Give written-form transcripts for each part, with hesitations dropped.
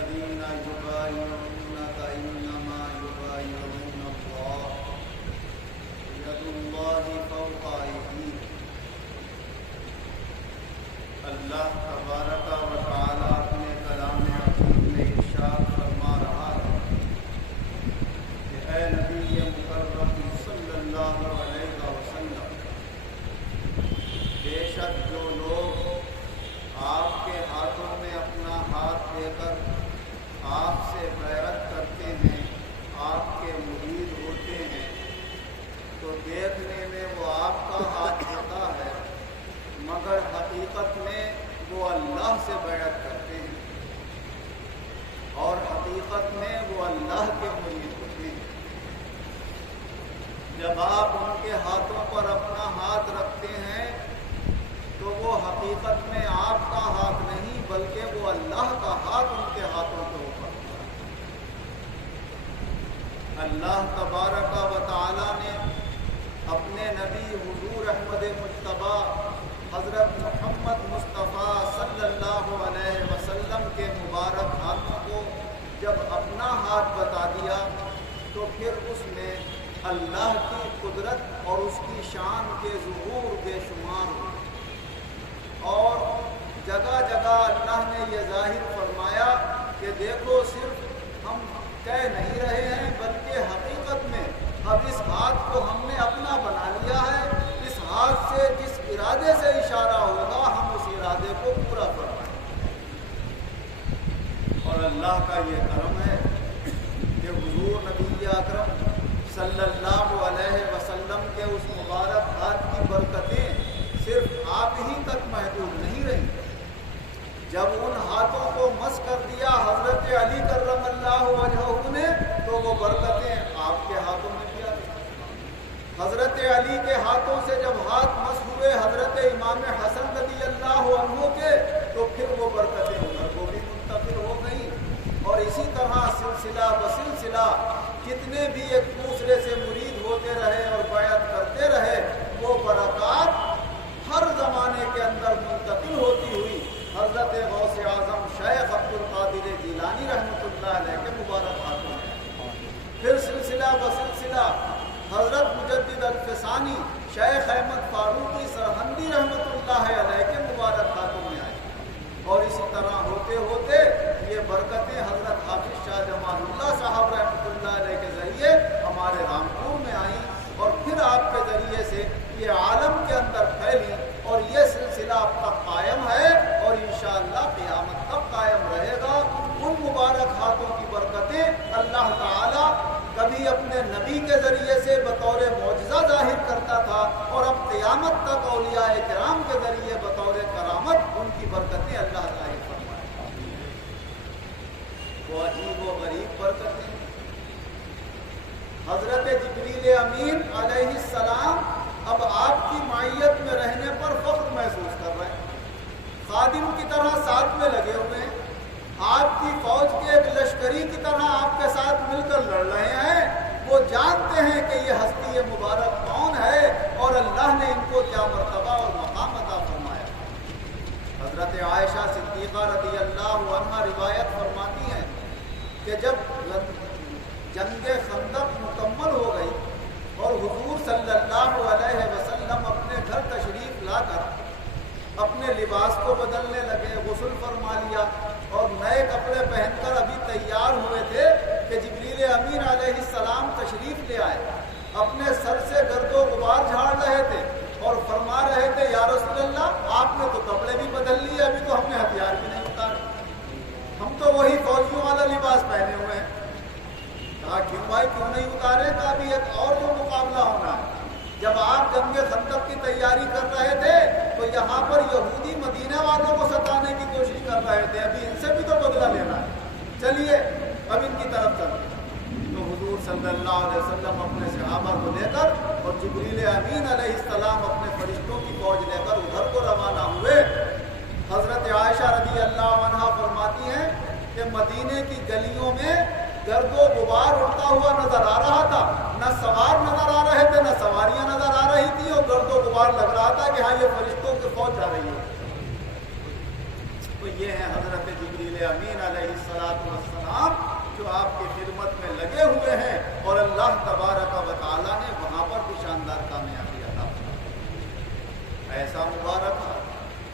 الذين يبايعونك إنما يبايعون الله يد الله فوق أيديهم. اللہ تبارک و تعالی اپنے کلام حکیم میں ارشاد فرما رہا ہے کہ اے نبی مکرم صلی اللہ علیہ وسلم، بے شک جو لوگ آپ کے ہاتھوں میں اپنا ہاتھ دے کر آپ سے بیعت کرتے ہیں، آپ کے مرید ہوتے ہیں، تو دیکھنے میں وہ آپ کا ہاتھ ہوتا ہے، مگر حقیقت میں وہ اللہ سے بیعت کرتے ہیں اور حقیقت میں وہ اللہ کے مرید ہوتے ہیں۔ جب آپ ان کے ہاتھوں پر اپنا ہاتھ رکھتے ہیں تو وہ حقیقت میں آپ کا ہاتھ نہیں بلکہ وہ اللہ کا ہاتھ ان کے ہاتھوں کے اوپر ہے۔ اللہ تبارک و تعالی نے اپنے نبی حضور احمد مجتبی حضرت محمد مصطفیٰ صلی اللہ علیہ وسلم کے مبارک ہاتھوں کو جب اپنا ہاتھ بتا دیا تو پھر اس میں اللہ کی قدرت اور اس کی شان کے ظہور بے شمار ہوئے، اور جگہ جگہ اللہ نے یہ ظاہر فرمایا کہ دیکھو صرف ہم کہہ نہیں رہے ہیں بلکہ حقیقت میں اب اس ہاتھ کو ہم نے اپنا بنا لیا ہے، اس ہاتھ سے جس ارادے سے اشارہ ہوگا ہم اس ارادے کو پورا فرمائیں۔ اور اللہ کا یہ کرم ہے کہ حضور نبی اکرم صلی اللہ علیہ وسلم کے اس مبارک ہاتھ کی برکتیں صرف آپ ہی تک محدود نہیں رہیں۔ جب ان ہاتھوں کو مس کر دیا حضرت علی کرم اللہ وجہہ نے تو وہ برکتیں آپ کے ہاتھوں میں کیا تھی۔ حضرت علی کے ہاتھوں سے جب ہاتھ مس ہوئے حضرت امام حسن رضی اللہ عنہ کے تو پھر وہ برکتیں ادھر کو بھی منتقل ہو گئیں، اور اسی طرح سلسلہ بسلسلہ جتنے بھی ایک دوسرے سے مرید ہوتے رہے اور بیعت کرتے رہے وہ برکات ہر زمانے کے اندر منتقل ہوتی ہوئی حضرت غوث اعظم شیخ عبد القادر جیلانی رحمۃ اللہ علیہ کے مبارک ہاتھوں میں، پھر سلسلہ بسلسلہ حضرت مجدد الفسانی شیخ احمد فاروقی سرہندی رحمۃ اللہ علیہ کے مبارک ہاتھوں میں آئی، اور اسی طرح ہوتے ہوتے یہ برکتیں حضرت حافظ شاہ جمال اللہ صاحب رحمۃ اللہ علیہ کے ذریعے ہمارے رامپور میں آئیں، اور پھر آپ کے ذریعے سے یہ عالم کے اندر پھیلی، اور یہ سلسلہ اب تک قائم ہے اور انشاءاللہ قیامت تک قائم رہے گا۔ ان مبارک ہاتھوں کی برکتیں اللہ تعالی کبھی اپنے نبی کے ذریعے سے بطور معجزہ ظاہر کرتا تھا، اور اب قیامت تک اولیاء کرام کے ذریعے بطور کرامت ان کی برکتیں اللہ ظاہر فرمائے۔ وہ عجیب و غریب برکتیں حضرت جبریل امین علیہ السلام اب آپ کی معیت میں رہنے پر فخر محسوس کر رہے ہیں، خادم کی طرح ساتھ میں لگے ہوئے ہیں، آپ کی فوج کے ایک لشکری کی طرح آپ کے ساتھ مل کر لڑ رہے ہیں۔ وہ جانتے ہیں کہ یہ ہستی مبارک کون ہے اور اللہ نے ان کو کیا مرتبہ اور مقام عطا فرمایا۔ حضرت عائشہ صدیقہ رضی اللہ عنہا روایت فرماتی ہیں کہ جب جنگ خندق مکمل ہو گئی اور حضور صلی اللہ علیہ وسلم اپنے گھر تشریف لا کر اپنے لباس کو بدلنے لگے، غسل فرما لیا اور نئے کپڑے پہن کر ابھی تیار ہوئے تھے کہ جبریل امین علیہ السلام تشریف لے آئے، اپنے سر سے گرد و غبار جھاڑ رہے تھے اور فرما رہے تھے یا رسول اللہ آپ نے تو کپڑے بھی بدل لیے، ابھی تو ہم نے ہتھیار بھی نہیں اتارے، ہم تو وہی فوجیوں والا لباس پہنے ہوئے ہیں۔ کہا کیوں بھائی کیوں نہیں اتارے؟ کا ابھی ایک اور جو مقابلہ ہونا ہے۔ جب آپ جنگ خندق کی تیاری کر رہے تھے تو یہاں پر یہودی مدینہ والوں کو ستانے کی کوشش کر رہے تھے، ابھی ان سے بھی تو بدلہ لینا ہے، چلیے اب ان کی طرف چلتے۔ تو حضور صلی اللہ علیہ وسلم اپنے صحابہ کو لے کر اور جبریل امین علیہ السلام اپنے فرشتوں کی فوج لے کر ادھر کو روانہ ہوئے۔ حضرت عائشہ رضی اللہ عنہا فرماتی ہیں کہ مدینے کی گلیوں میں گرد و غبار اڑتا ہوا نظر آ رہا تھا، نہ سوار نظر آ رہے تھے نہ سواریاں نظر آ رہی تھی، اور گرد و غبار لگ رہا تھا کہ ہاں یہ فرشتوں کی فوج جا رہی ہے۔ تو یہ ہے حضرت जिब्रील अमीन अलैहिस्सलाम जो आपकी खिदमत में लगे हुए हैं, और अल्लाह तबारक व तआला ने वहाँ पर भी शानदार कामयाबी अता फरमाई। ऐसा मुबारक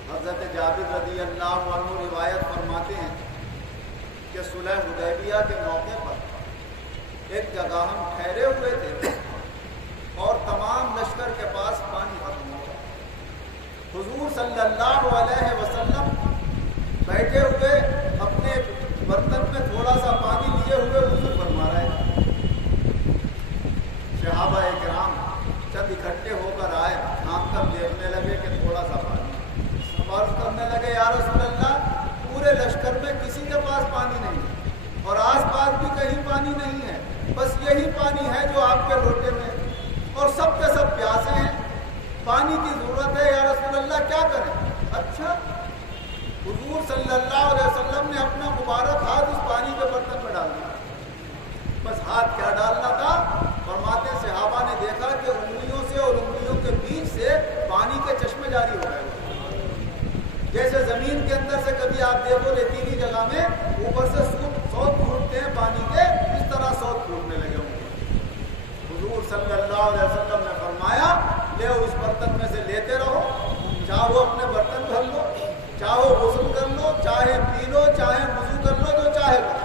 हज़रत जाबिर रज़ी अल्लाह अन्हु रिवायत फरमाते हैं कि सुलह हुदैबिया के मौके पर एक जगह हम ठहरे हुए थे और तमाम लश्कर के पास पानी खत्म हो गया। हुजूर सल्लल्लाहु अलैहि वसल्लम बैठे हुए अपने बर्तन में थोड़ा सा पानी लिए हुए वुज़ू फरमा रहे हैं। सहाबा किराम चंद इकट्ठे होकर आए, आँख कर देखने लगे कि थोड़ा सा पानी, अर्ज़ करने लगे या रसूल अल्लाह, पूरे लश्कर में किसी के पास पानी नहीं है और आस पास भी कहीं पानी नहीं है, बस यही पानी है जो आपके लोटे में, और सब के सब प्यासे हैं, पानी की ज़रूरत है या रसूल अल्लाह, क्या करें? अच्छा, हुजूर सल्लल्लाहु अलैहि वसल्लम ने अपना मुबारक हाथ उस पानी के बर्तन में डाल दिया। बस हाथ क्या डालना था, फरमाते सहाबा ने देखा कि उंगलियों से और उंगलियों के बीच से पानी के चश्मे जारी हो गए। जैसे जमीन के अंदर से कभी आप देखो रेतीली जगह में ऊपर से सौत फूटते हैं पानी के, इस तरह सौत फूटने लगे होंगे। हुजूर सल्लल्लाहु अलैहि वसल्लम ने फरमाया, ले उस बर्तन में से लेते रहो, चाहो अपने बर्तन भर लो, चाहो गुस्ल कर लो, चाहे पी लो, चाहे वुज़ू कर लो, जो चाहे करो।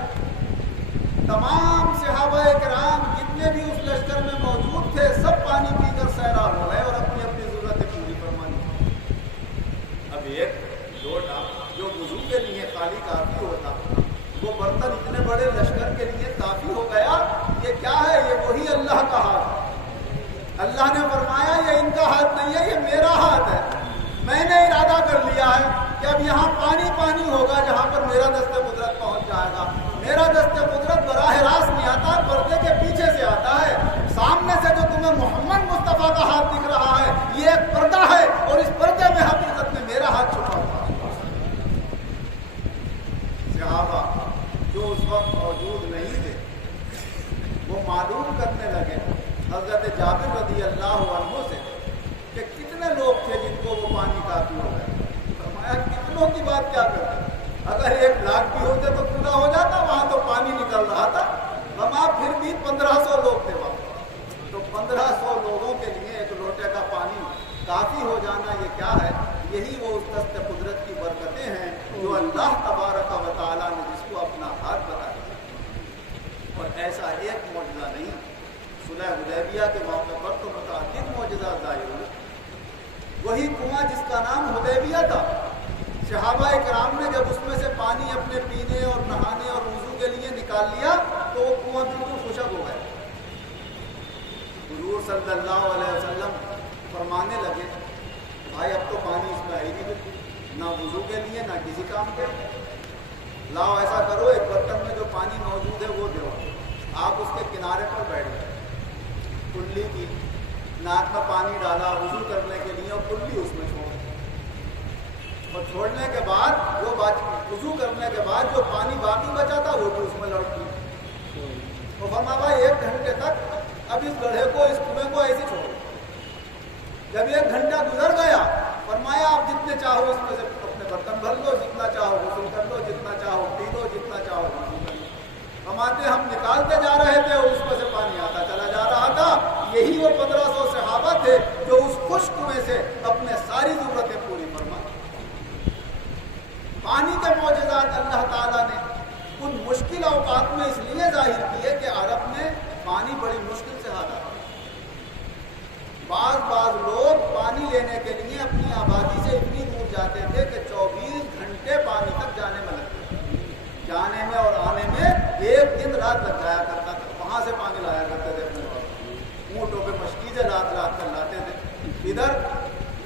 तमाम सहाबा किराम जितने भी उस लश्कर में मौजूद थे सब पानी पीकर सैराब हो गए और अपनी अपनी ज़रूरतें पूरी फरमा ली। अब एक लोटा जो वुज़ू के लिए खाली काफ़ी होता, वो बर्तन इतने बड़े लश्कर के लिए काफ़ी हो गया। ये क्या है? ये वही अल्लाह का हाथ है। अल्लाह ने फरमाया ये इनका हाथ नहीं है, ये मेरा हाथ है। मैंने इरादा कर लिया है कि अब यहाँ पानी पानी होगा जहाँ पर मेरा दस्ते कुदरत पहुँच जाएगा। मेरा दस्ते कुदरत बराह रास्त नहीं आता, पर्दे के पीछे से आता है। सामने से जो तुम्हें मोहम्मद मुस्तफ़ा का हाथ दिख रहा है, ये एक पर्दा है और इस पर्दे में हकीकत में मेरा हाथ छुपा हुआ है। सहाबा जो उस वक्त मौजूद नहीं थे वो मालूम करने लगे हज़रत जाबिर रज़ी अल्लाह अन्हु से कि कितने लोग थे जिनको वो पानी काफ़ी हो गए। फरमाया कितनों की बात क्या करते, अगर 1 लाख भी होते तो पूरा हो जाता, वहाँ तो पानी निकल रहा था। हम आप फिर भी 1500 लोग थे वहाँ, तो 1500 लोगों के लिए एक लोटे का पानी काफ़ी हो जाना ये क्या है? यही वो उस दस्ते कुदरत की बरकतें हैं जो अल्लाह तबारक व तआला ने जिसको अपना हाथ बताया। और ऐसा एक मौजज़ा नहीं, सुलह हुदैबिया के मौके पर तो मुतअद्दिद मौजज़ा ज़ाहिर हुए। वही कुआं जिसका नाम हुदैबिया था, सहाबा किराम ने जब उसमें से पानी अपने पीने और नहाने और वुज़ू के लिए निकाल लिया तो वो कुआं बिल्कुल खुशक हो गया। हुजूर सल्लल्लाहु अलैहि वसल्लम फरमाने लगे, भाई अब तो पानी इसमें है ही नहीं, ना वुज़ू के लिए ना किसी काम के। लाओ ऐसा करो, एक बर्तन में जो पानी मौजूद है वो दो, आप उसके किनारे पर बैठ गए, कुल्ली की नाक में पानी डाला वुज़ू करने के लिए और कुल्ली उसमें छोड़, और छोड़ने के बाद जो वुज़ू करने के बाद जो पानी बाकी बचा था वो भी उसमें लौट दी। तो फरमाया भाई 1 घंटे तक अब इस गड्ढे को, इस कुएं को ऐसे छोड़ो। जब 1 घंटा गुजर गया, फरमाया आप जितने चाहो इसमें से अपने बर्तन भर लो, जितना चाहो वुज़ू कर लो, जितना चाहो पी लो, जितना चाहो वुज़ू कर लो। फरमाते हम निकालते जा रहे थे और उसमें से पानी आता चला जा रहा था। यही वो 1500 सहाबा थे जो उस खुश कुएं से अपने सारी ज़रूरतें पूरी फरमा। पानी के मौजज़ात अल्लाह ताला ने उन मुश्किल औकात में इसलिए जाहिर किए कि अरब में पानी बड़ी मुश्किल से आता था। बाज़ लोग पानी लेने के लिए अपनी आबादी से इतनी दूर जाते थे कि 24 घंटे पानी तक जाने में लगते थे। जाने में और आने में 1 दिन रात लग जाया करता था। वहाँ से पानी लाया करते थे अपने पास, ऊँटों पे मशकीज़ें लाद कर लाते थे। इधर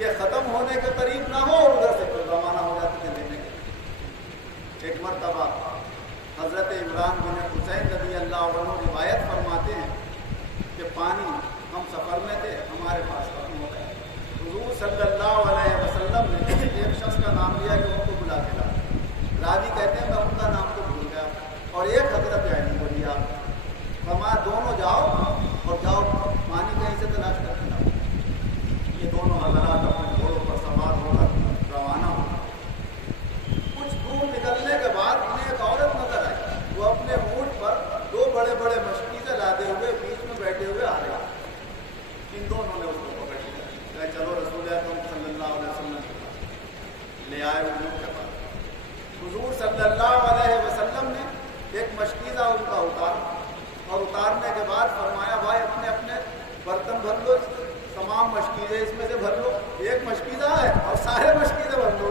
ये ख़त्म होने के करीब ना हो और उधर से फिर रवाना हो जाते थे लेने के। एक मरतबा हज़रत इमरान बिन हुसैन रज़ी अल्लाह अन्हु रिवायत फरमाते हैं कि पानी हम सफ़र में थे, हमारे पास खत्म हो गया। हुज़ूर सल्लल्लाहु अलैहि वसल्लम ने एक शख्स का नाम लिया कि उनको बुला के ला। रावी कहते हैं मैं उनका नाम तो भूल गया, और एक हज़रत अली को लिया। फरमाया दोनों जाओ और जाओ पानी कहीं से तलाश करके लाओ। ये दोनों हज़रात अपने घोड़ों पर सवार होकर रवाना हो। कुछ दूर निकलने के बाद हुजूर सल्लल्लाहु अलैहि वसल्लम ने एक मशकीज़ा उनका और उतारने के बाद फरमाया भाई अपने अपने बर्तन भर लो, तमाम मशकीज़े इसमें से भर लो। एक मशकीज़ा है और सारे मशकीज़े भर लो।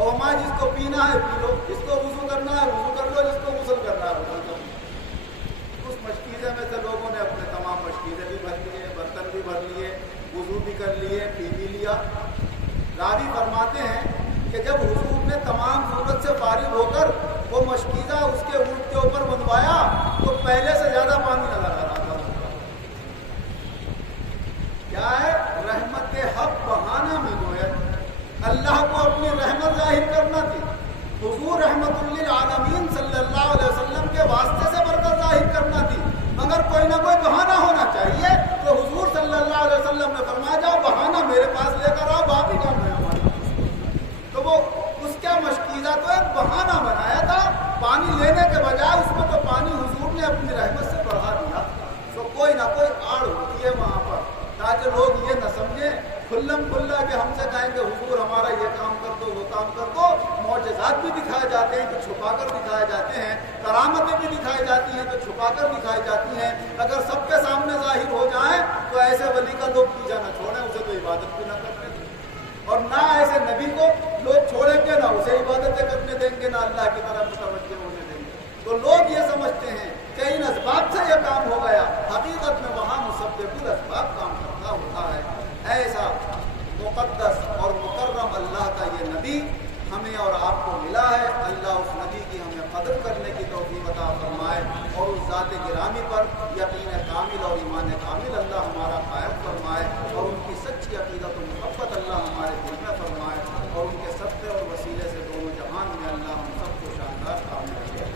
और माँ जिसको पीना है पी लो, जिसको वुज़ू करना है वुज़ू कर लो, जिसको गुस्ल करना है गुस्ल कर लो। उस मशकीज़े में से लोगों ने अपने तमाम मशकीज़े भी भर लिए, बर्तन भी भर लिए, वुज़ू भी कर लिए, पी भी लिया। रावी फरमाते हैं कि जब हुजूर ने तमाम ज़रूरत से फारिग होकर वो मशकीज़ा उसके ऊँट के ऊपर बंधवाया तो पहले से ज़्यादा पानी नजर आ रहा था। क्या है? रहमत हक बहाना में जो है अल्लाह को अपनी रहमत जाहिर करना थी। हुजूर रहमतुल लिल आलमीन सल्लल्लाहु अलैहि वसल्लम के वास्ते से बरकत जाहिर करना थी, मगर कोई ना कोई बहाना होना चाहिए। तो हुजूर सल्लल्लाहु अलैहि वसल्लम ने फरमाया जाओ बहाना मेरे पास लेकर आओ, बाकी काम है हमारे। तो वो उसका मशकीज़ा तो एक बहाना बनाया था, पानी लेने के बजाय उसको तो पानी हुजूर ने अपनी रहमत से बढ़ा दिया। तो कोई ना कोई आड़ होती है वहाँ पर, ताकि लोग ये न समझे खुल्लम खुल्ला कि हमसे कहेंगे हुजूर हमारा ये काम कर दो वो काम कर दो। मौजज़ात भी दिखाए जाते हैं तो छुपाकर दिखाए जाते हैं, करामतें भी दिखाई जाती हैं तो छुपाकर दिखाई जाती हैं। अगर सबके सामने जाहिर हो जाए तो ऐसे वली का लोग पीछा न छोड़ें, उसे तो इबादत भी न करने दें, और ना ऐसे नबी को लोग छोड़ेंगे ना उसे इबादतें करने देंगे, ना अल्लाह की तरफ मुतवज्जह होने देंगे। तो लोग ये समझते हैं कि इन असबाब से यह काम हो गया, हकीकत में वहाँ मुसब्बिबुल असबाब काम करना होता है। ऐसा मुक़द्दस और मुकर्रम अल्लाह का ये नबी हमें और आपको मिला है। अल्लाह उस नबी की हमें कदर करने की तौफीक अता फरमाए और उस ज़ात गिरामी पर यकीन कामिल और ईमान कामिल अल्लाह हमारा कायम फरमाए और उनकी सच्ची अक़ीदत और मोहब्बत अल्लाह हमारे दिल में फरमाए और उनके सत्य और वसीले से दोनों जहान में अल्लाह हम सबको शानदार कामयाब किया।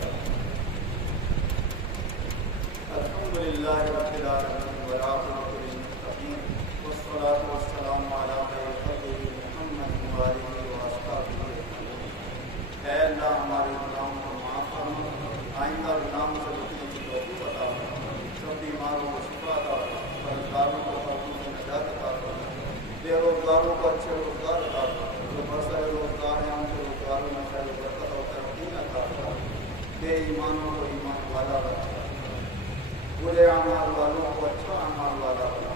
अल्हम्दुलिल्लाहि रब्बिल आलमीन व आखिरु लिल-मुत्तक़ीन वस्सलातु वस्सलामु अला खैरिल खल्क़ि मुहम्मद व आलिहि व अस्हाबिहि। ऐ अल्लाह हमारे गुनाहों को माफ़ फरमा, आइंदा गुनाहों से बचने की तौफीक अता फरमा, सब बीमारों को शिफा अता फरमा, कर्ज़दारों को कर्ज़ों से निजात अता फरमा, बेरोज़गारों को अच्छे रोज़गार अता फरमा, जो बरसरे रोज़गार हैं उनके रोज़गारों में खैर बरकत और तरक्की अता फरमा, बेईमानों को ईमान वाला बना, बुरे अमाल वालों को अच्छा अमाल वाला बना।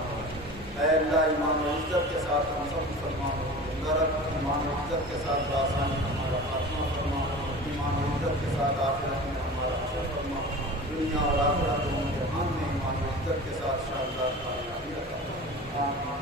ऐ अल्लाह ईमान और इज़्ज़त के साथ हम सब मुसलमानों को जिंदा रख, ईमान और इज़्ज़त के साथ आसानी हमारा खात्मा फरमा, ईमान और इज़्ज़त के साथ आखिरत में हमारा हश्र फरमा, दुनिया और आखिरत दोनों जहान में ईमान और इज़्ज़त के साथ शानदार कामयाबी अता फरमा।